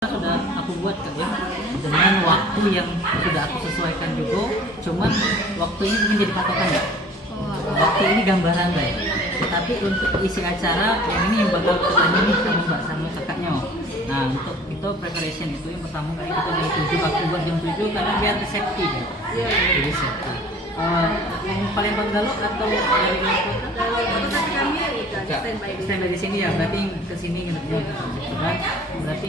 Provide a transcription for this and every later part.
sudah aku buat kan ya dengan waktu yang sudah aku sesuaikan juga, cuman waktu ini mungkin jadi patokan ya. Waktu ini gambaran deh, tapi untuk isi acara yang ini yang bakal kita nih sama mbak sama kakaknya. Nah untuk itu preparation itu yang pertama kali kita dari 7 aku buat jam 7 karena biar safety ya. Jadi safety. Yang paling Banggalo atau dari standby di sini ya, berarti ke sini nginepnya gitu kan. Berarti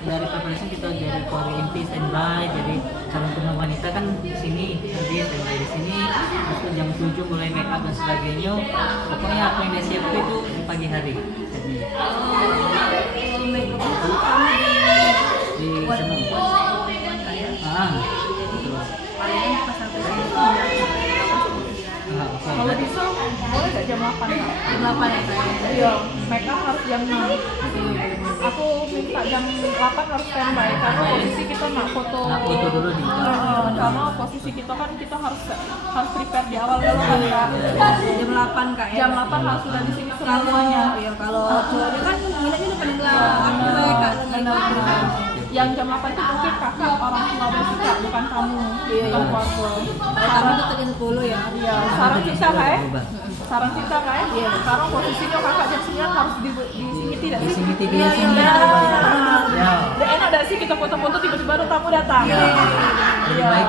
dari preparation kita jadi Polri inti standby, jadi calon penuh wanita kan di sini, jadi standby di sini. Terus jam 7 mulai make up dan sebagainya. Pokoknya apa yang dia siapkan itu di pagi hari. Jadi di sana. Betul. Kalau bisa boleh nggak jam 8 Kak? Jam 8 ya Kak? Iya, make up harus jam 6. Aku minta jam 8 harus standby karena posisi kita nak foto. Nak foto dulu di Karena posisi kita kan kita harus prepare di awal dulu kan Kak. Jam 8 Kak ya? Jam 8 harus sudah di sini Kalau semuanya. ya kalau cowoknya kan nginepnya udah pada aku ya Kak. Yang jam 8 itu mungkin kakak orang tua berarti Kak, bukan kamu, bukan keluarga. Kami tuh terjun 10 ya. Iya, saran kita Kak ya? Saran kita Kak ya? Iya. Sekarang posisinya kakak jam 9 harus di sini tidak di sih? sini di Iya, sini. iya. Ya. Udah enak gak sih kita foto-foto tiba-tiba ada tamu datang? Lebih baik